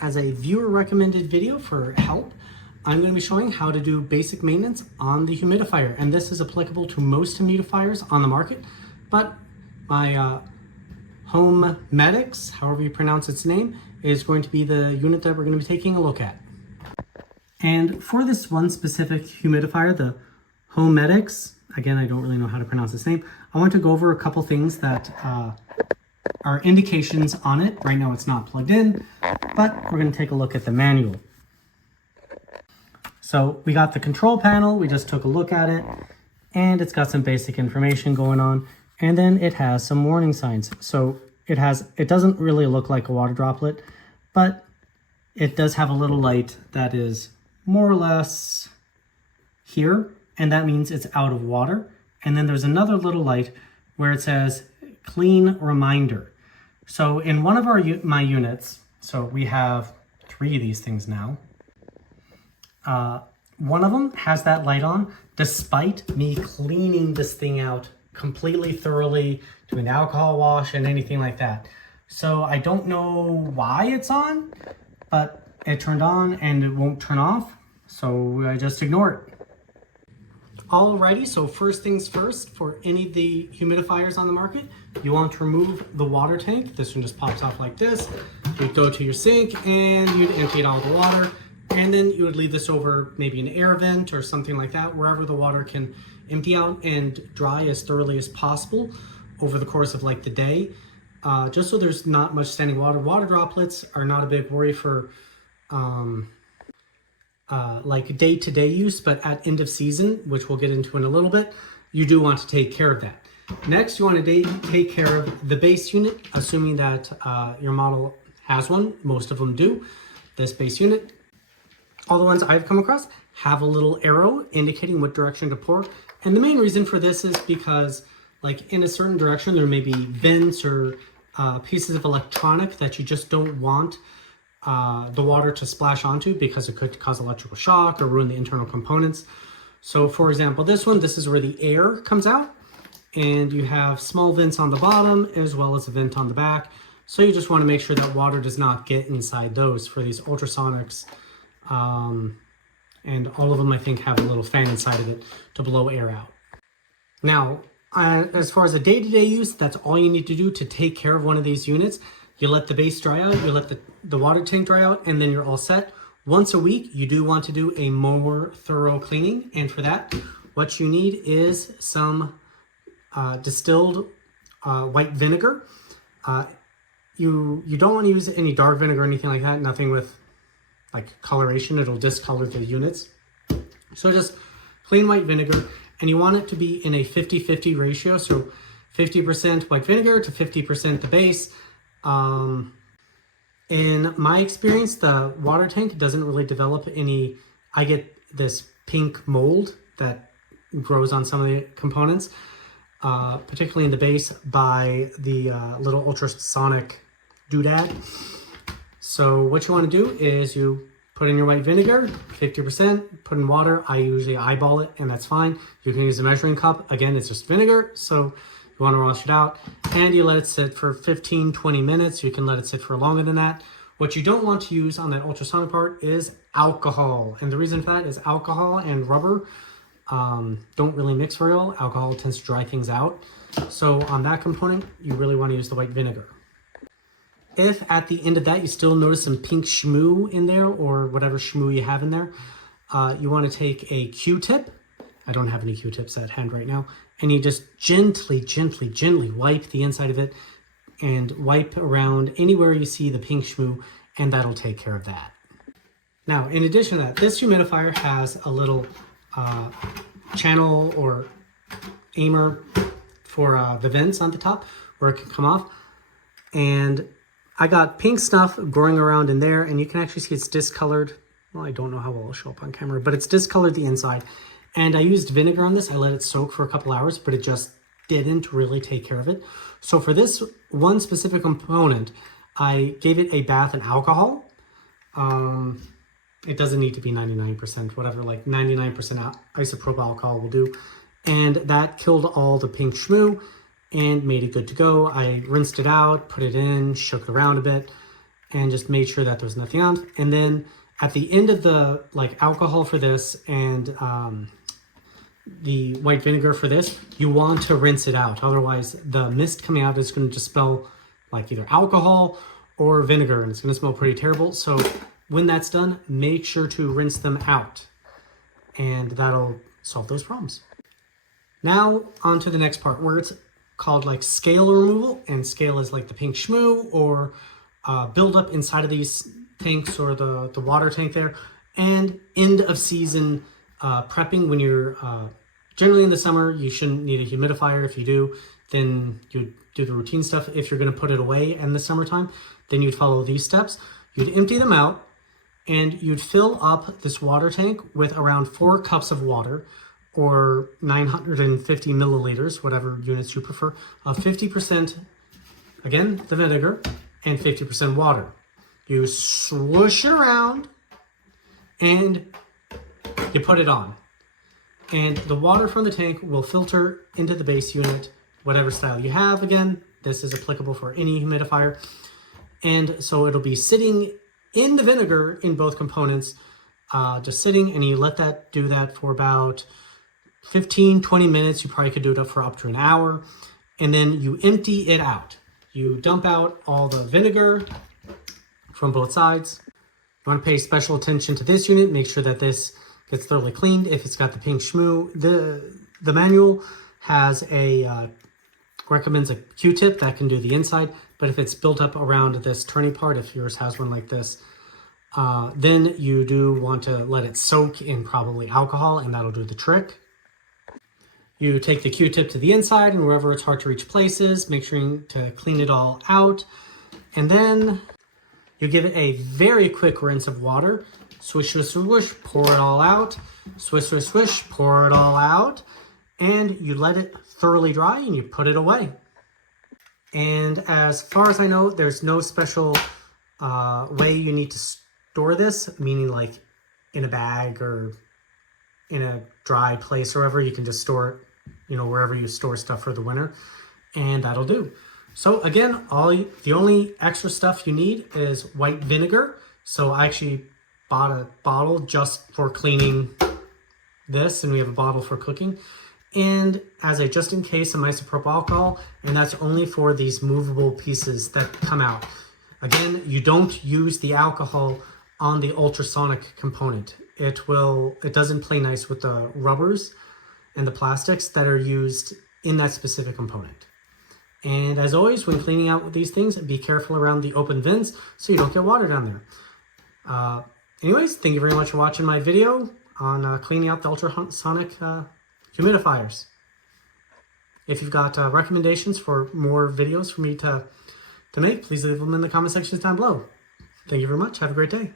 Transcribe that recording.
as a viewer recommended video for help, I'm going to be showing how to do basic maintenance on the humidifier. And this is applicable to most humidifiers on the market, but my Homedics, however you pronounce its name, is going to be the unit that we're going to be taking a look at. And for this one specific humidifier, the Homedics, again, I don't really know how to pronounce this name, I want to go over a couple things that are indications on it. Right now it's not plugged in, but we're going to take a look at the manual. So we got the control panel, we just took a look at it, and it's got some basic information going on, and then it has some warning signs. So it doesn't really look like a water droplet, but it does have a little light that is more or less here, and that means it's out of water. And then there's another little light where it says clean reminder. So in one of my units, so we have 3 of these things now, one of them has that light on despite me cleaning this thing out completely thoroughly, doing alcohol wash and anything like that. So I don't know why it's on, but it turned on and it won't turn off, so I just ignore it. Alrighty, so first things first, for any of the humidifiers on the market, you want to remove the water tank. This one just pops off like this. You'd go to your sink and you'd empty all the water, and then you would leave this over maybe an air vent or something like that, wherever the water can empty out and dry as thoroughly as possible over the course of like the day. Just so there's not much standing water. Water droplets are not a big worry for like day-to-day use, but at end of season, which we'll get into in a little bit, you do want to take care of that. Next, you want to take care of the base unit, assuming that your model has one. Most of them do. This base unit, all the ones I've come across, have a little arrow indicating what direction to pour. And the main reason for this is because, like, in a certain direction, there may be vents or pieces of electronic that you just don't want the water to splash onto, because it could cause electrical shock or ruin the internal components. So for example, this is where the air comes out, and you have small vents on the bottom as well as a vent on the back. So you just want to make sure that water does not get inside those for these ultrasonics. And all of them, I think, have a little fan inside of it to blow air out. Now, as far as a day-to-day use, that's all you need to do to take care of one of these units. You let the base dry out, you let the water tank dry out, and then you're all set. Once a week, you do want to do a more thorough cleaning, and for that, what you need is some distilled white vinegar. You don't want to use any dark vinegar or anything like that, nothing with like coloration. It'll discolor the units. So just plain white vinegar, and you want it to be in a 50-50 ratio, so 50% white vinegar to 50% the base. In my experience, the water tank doesn't really develop any, I get this pink mold that grows on some of the components, particularly in the base by the little ultrasonic doodad. So what you want to do is you put in your white vinegar, 50%, put in water. I usually eyeball it, and that's fine. You can use a measuring cup. Again, it's just vinegar, so you want to wash it out, and you let it sit for 15-20 minutes. You can let it sit for longer than that. What you don't want to use on that ultrasonic part is alcohol, and the reason for that is alcohol and rubber don't really mix very well. Alcohol tends to dry things out, so on that component, you really want to use the white vinegar. If at the end of that you still notice some pink shmoo in there, or whatever shmoo you have in there, you want to take a Q-tip. I don't have any Q-tips at hand right now. And you just gently wipe the inside of it, and wipe around anywhere you see the pink shmoo, and that'll take care of that. Now, in addition to that, this humidifier has a little channel or aimer for the vents on the top where it can come off. And I got pink stuff growing around in there, and you can actually see it's discolored. Well, I don't know how well it'll show up on camera, but it's discolored the inside. And I used vinegar on this. I let it soak for a couple hours, but it just didn't really take care of it. So for this one specific component, I gave it a bath in alcohol. It doesn't need to be 99%, whatever, like 99% isopropyl alcohol will do. And that killed all the pink shmoo and made it good to go. I rinsed it out, put it in, shook it around a bit, and just made sure that there was nothing on. And then at the end of the alcohol for this and the white vinegar for this, you want to rinse it out. Otherwise, the mist coming out is going to just smell like either alcohol or vinegar, and it's going to smell pretty terrible. So when that's done, make sure to rinse them out, and that'll solve those problems. Now on to the next part, where it's called scale removal, and scale is like the pink shmoo or buildup inside of these tanks or the water tank there, and end of season prepping. When you're generally in the summer, you shouldn't need a humidifier. If you do, then you do the routine stuff. If you're going to put it away in the summertime, then you'd follow these steps. You'd empty them out, and you'd fill up this water tank with around 4 cups of water, or 950 milliliters, whatever units you prefer, of 50%, again, the vinegar, and 50% water. You swoosh it around, and you put it on. And the water from the tank will filter into the base unit, whatever style you have. Again, this is applicable for any humidifier. And so it'll be sitting in the vinegar in both components, just sitting, and you let that do that for about 15-20 minutes. You probably could do it up for up to an hour. And then you empty it out. You dump out all the vinegar from both sides. You want to pay special attention to this unit. Make sure that this gets thoroughly cleaned. If it's got the pink shmoo, the manual has recommends a Q-tip that can do the inside. But if it's built up around this turning part, if yours has one like this, then you do want to let it soak in probably alcohol, and that'll do the trick. You take the Q-tip to the inside and wherever it's hard to reach places, make sure to clean it all out. And then you give it a very quick rinse of water. Swish, swish, swish, pour it all out. Swish, swish, swish, pour it all out. And you let it thoroughly dry and you put it away. And as far as I know, there's no special way you need to store this, meaning like in a bag or in a dry place or wherever. You can just store it, wherever you store stuff for the winter, and that'll do. So again, the only extra stuff you need is white vinegar. So I actually bought a bottle just for cleaning this, and we have a bottle for cooking. And as a just in case, some isopropyl alcohol, and that's only for these movable pieces that come out. Again, you don't use the alcohol on the ultrasonic component. It doesn't play nice with the rubbers and the plastics that are used in that specific component. And as always, when cleaning out these things, be careful around the open vents so you don't get water down there. Anyways, thank you very much for watching my video on cleaning out the ultrasonic humidifiers. If you've got recommendations for more videos for me to make, please leave them in the comment sections down below. Thank you very much. Have a great day.